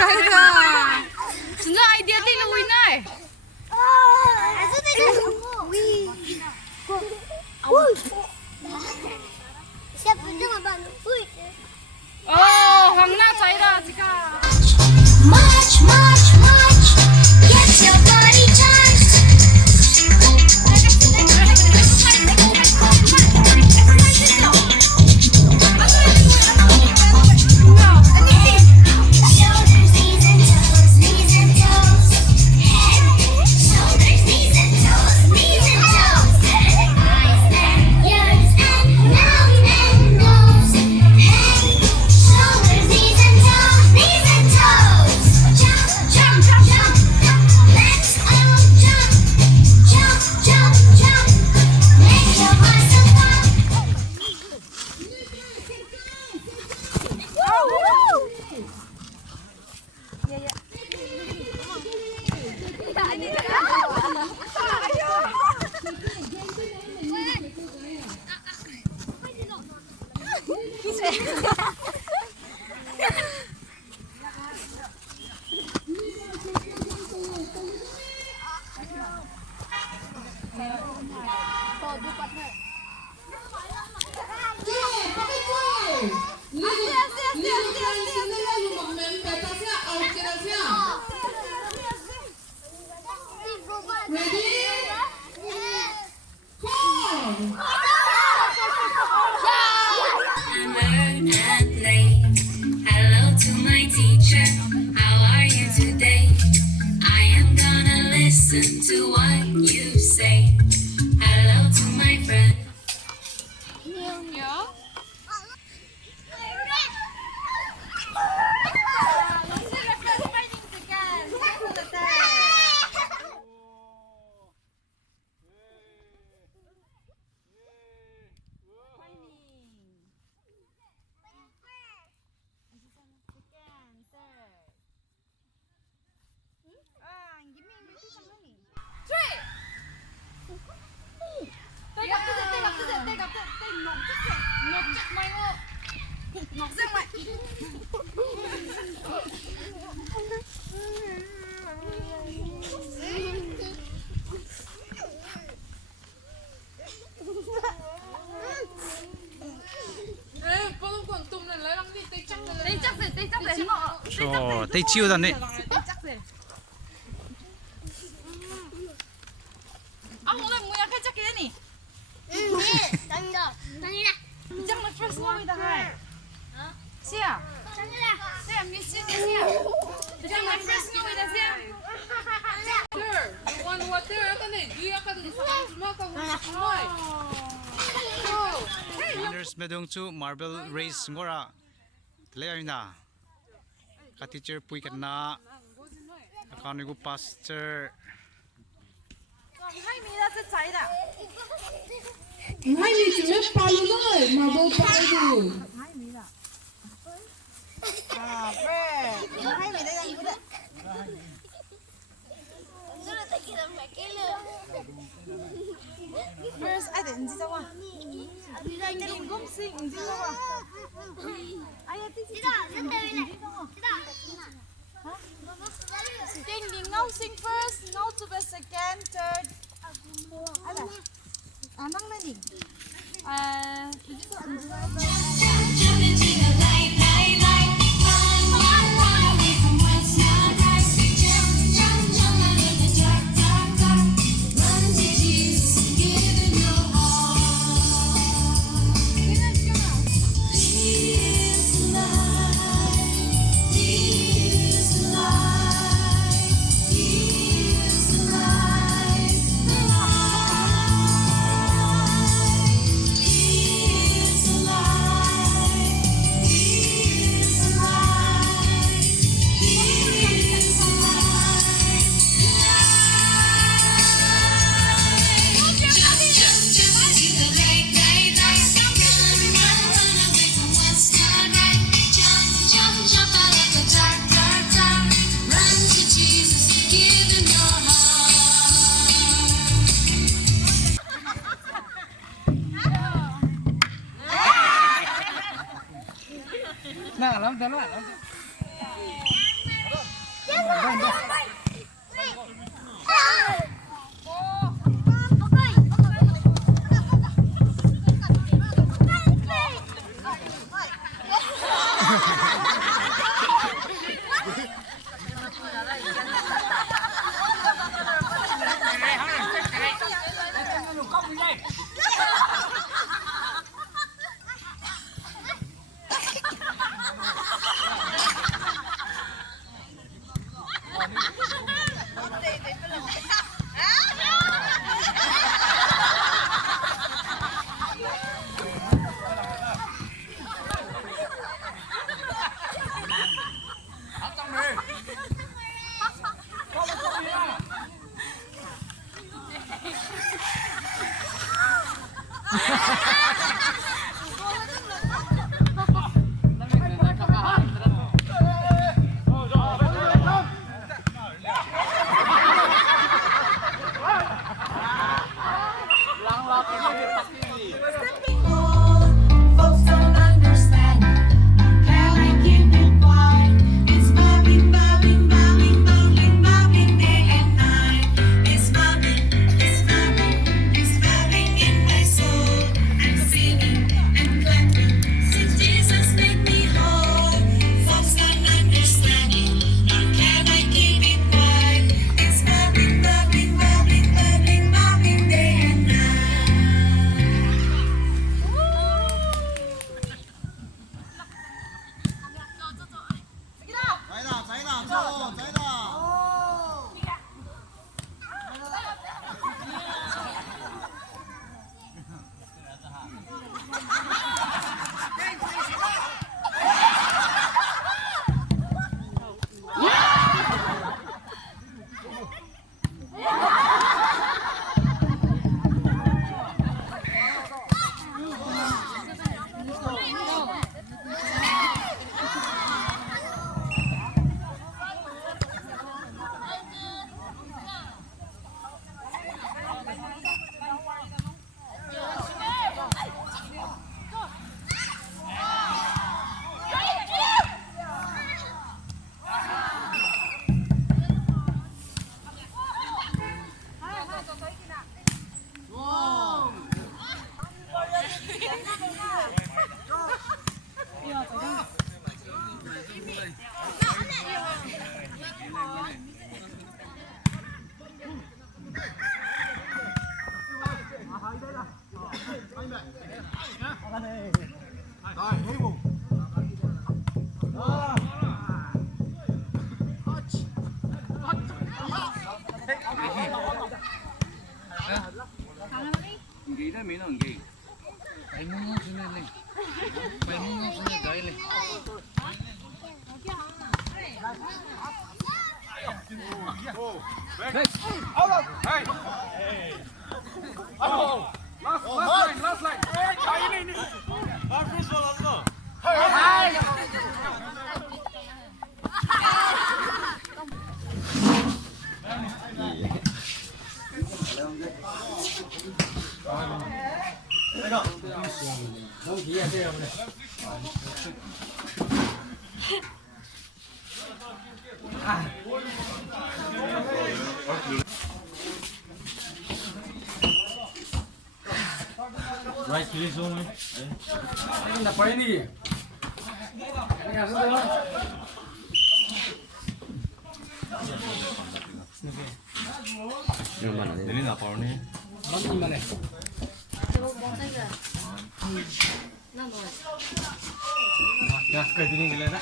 China. 진짜 아이디어 띠는 위나이. Hoàng Na China 지가. Much, much, much. Get your body charged. Shoulders, knees and toes, knees and toes. Shoulders, knees and toes, knees and toes. Eyes and ears and mouth and nose. Shoulders, knees and toes, knees and toes. Jump, jump, jump, jump. Let's all jump. Jump, jump, jump. Make your muscle pump. Learn and play. Hello to my teacher. How are you today? I am gonna listen to what you say. Hello to my friend. Tay chiêu ra đấy. 오늘 뭐야 칼짝기 되니? 이장 나 first 놈이다 할. 시야. 시야 미친 시야. 이장 나 first 놈이다 시야. You want water? Kan eh, dia akan semua kau semua. Winners medong chu marble race ngora. Tlayina. Ka teacher pui kana. Akani go pastor. 하이미다 저 차이다. Hai ni cuma palu lah, mabuk palu. 하이미다. 아, 그래. 하이미다 yang muda. First, ada enji sawa. Teling gom sing enji sawa. Ayah ti Teling ngau sing first, ngau to be second, third. Ada. Anang na ni. Jump into the light, light, light. Run, run, run away from what's not right. Jump, jump, jump out of the dark, dark, dark. Run to Jesus, give him your heart. He is the light. He is the light. He is the light. The light. He is the light. He is the light. He is the light. Jump, jump, jump into the light, light, light. Run, run, run away from what's not right. Jump, jump, jump out of the dark, dark, dark. Run to Jesus, give him your heart. Nah, lắm. Folks don't understand. Can I keep it quiet? It's bubbling, bubbling, bubbling, bubbling, bubbling day and night. It's bubbling, it's bubbling, it's bubbling in my soul. I'm singing and clapping since Jesus made me whole. Folks don't understand it. Can I keep it quiet? It's bubbling, bubbling, bubbling, bubbling, bubbling day and night. Right, please, only. Na paini. Dili na pauni. Mana? Ya, kau dini gila na.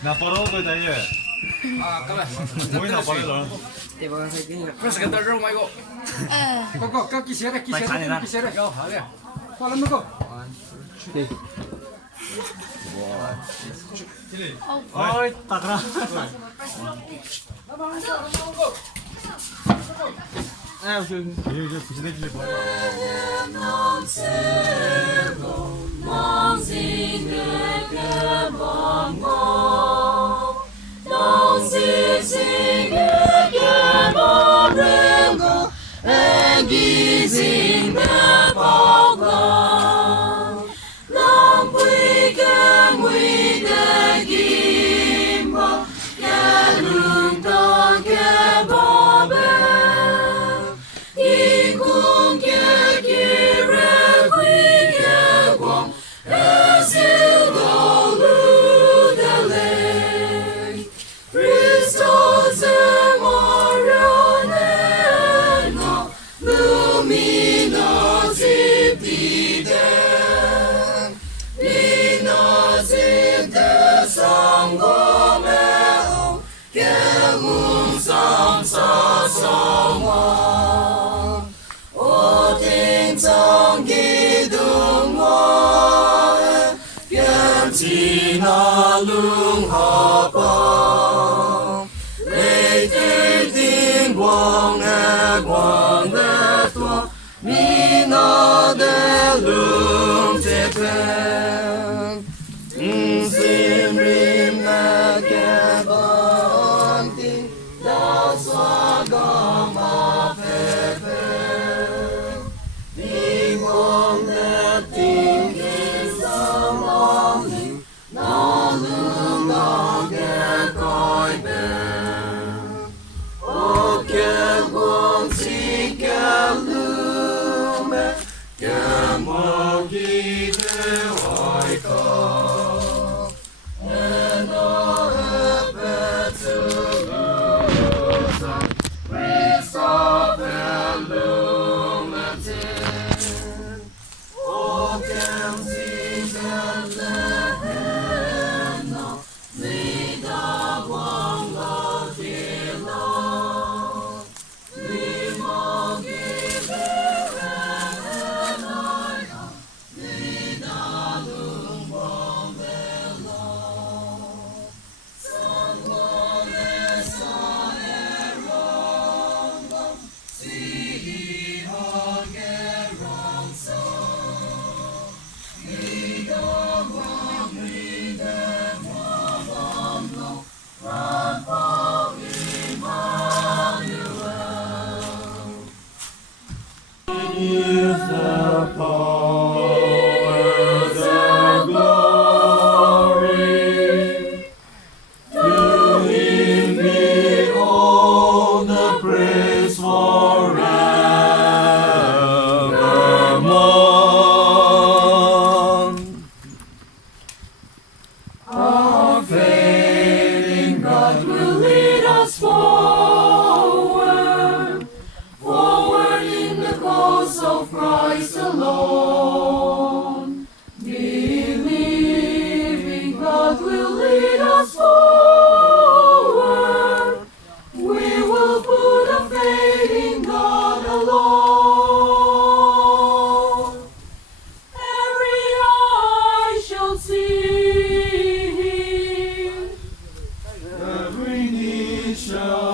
Na paro tu dah ye. Kalah. Mui na paro. Terus kata orang mai go. Kau kisah. Yo, ada. Kalau nak kau. Oi, takra. Lumina Shall